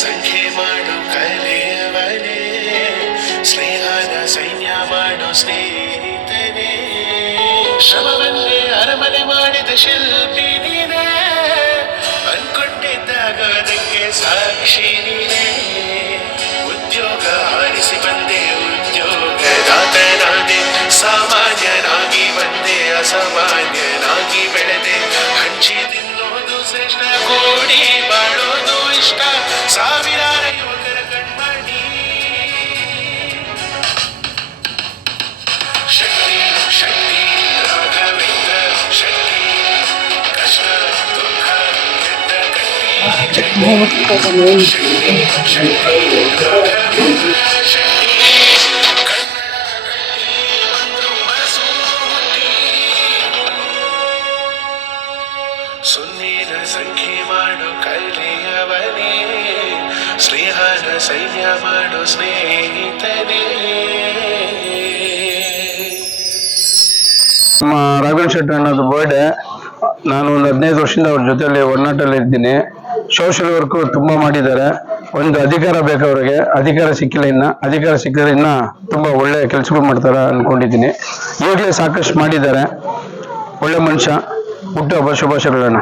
ಸಂಖ್ಯೆ ಮಾಡು ಕಲೆಯವನೇ, ಸ್ನೇಹದ ಸೈನ್ಯ ಮಾಡು ಸ್ನೇಹಿತನೇ. ಶ್ರಮವನ್ನೇ ಅರಮನೆ ಮಾಡಿದ ಶಿಲ್ಪಿ ನೀನೇ ಅನ್ಕೊಂಡಿದ್ದಾಗ ಅದಕ್ಕೆ ಸಾಕ್ಷಿ ನೀನೇ. ಉದ್ಯೋಗ ಆರಿಸಿ ಬಂದೆ, ಉದ್ಯೋಗದಾತನಾದೆ, ಸಾಮಾನ್ಯನಾಗಿ ಬಂದೆ ಅಸಾಮಾನ್ಯನಾಗಿ ಕಟ್ಟಿ ಸುನ್ನಿನ ಸಂಖ್ಯೆ ಮಾಡು ಕೈಲೆಯವನೇ ಸ್ನೇಹದ ಸೈನ್ಯ ಮಾಡು ಸ್ನೇಹಿತನೇ ನಮ್ಮ ರಾಘವೇಂದ್ರ ಶೆಟ್ಟಿ ಅನ್ನೋದು ಬರ್ಡೇ ನಾನು ಒಂದು ಹದಿನೈದು ವರ್ಷದಿಂದ ಅವ್ರ ಜೊತೆಯಲ್ಲಿ ಒಡನಾಟಲ್ಲಿ ಇದ್ದೀನಿ. ಸೋಷಿಯಲ್ ವರ್ಕ್ ತುಂಬಾ ಮಾಡಿದ್ದಾರೆ. ಒಂದು ಅಧಿಕಾರ ಬೇಕು ಅವ್ರಿಗೆ. ಅಧಿಕಾರ ಸಿಕ್ಕಿಲ್ಲ ಇನ್ನ. ಅಧಿಕಾರ ಸಿಕ್ಕಿದ್ರೆ ಇನ್ನ ತುಂಬಾ ಒಳ್ಳೆ ಕೆಲಸಗಳು ಮಾಡ್ತಾರೆ ಅನ್ಕೊಂಡಿದ್ದೀನಿ. ಈಗಲೇ ಸಾಕಷ್ಟು ಮಾಡಿದ್ದಾರೆ. ಒಳ್ಳೆ ಮನುಷ್ಯ. ಹುಟ್ಟುಹಬ್ಬ ಶುಭಾಶಯಗಳನ್ನ